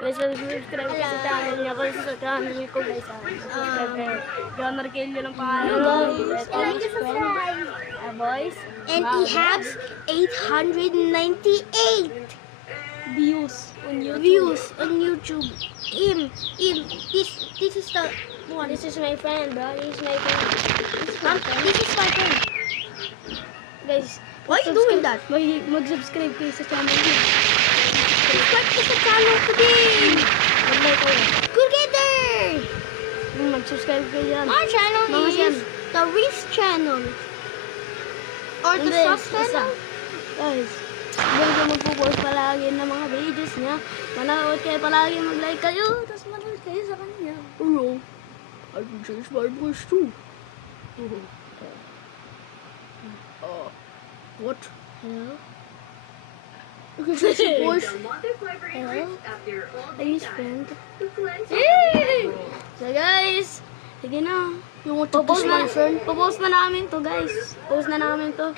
Guys, subscribe kayo sa channel niya. Kasi sa channel ko guys. Subscribe kayo. John Marquelio ng pangalan. Like and subscribe. Boys. And he has 898 Views on YouTube. views on YouTube. This is the one. This is my friend, bro. This is my friend. This is my friend. Guys, Why are you doing that? Mag-subscribe kayo sa channel niya. Subscribe to the channel today. Mag-like kayo. Together. Mag-subscribe kayo yan. Our channel Mga is yan. the Reese channel. Or the Hindi, Sauce isa. channel. Guys, huwag ka magpo-post palagi ng mga videos niya. Manood kayo palagi, mag-like kayo. Tapos manood kayo sa kanya. Hello. I can change my voice too. What? Hello? You can change your voice. Hello? Are you his friend? Yay! So guys, sige na. You want to kiss my friend? Popost na namin to guys. Post na namin to.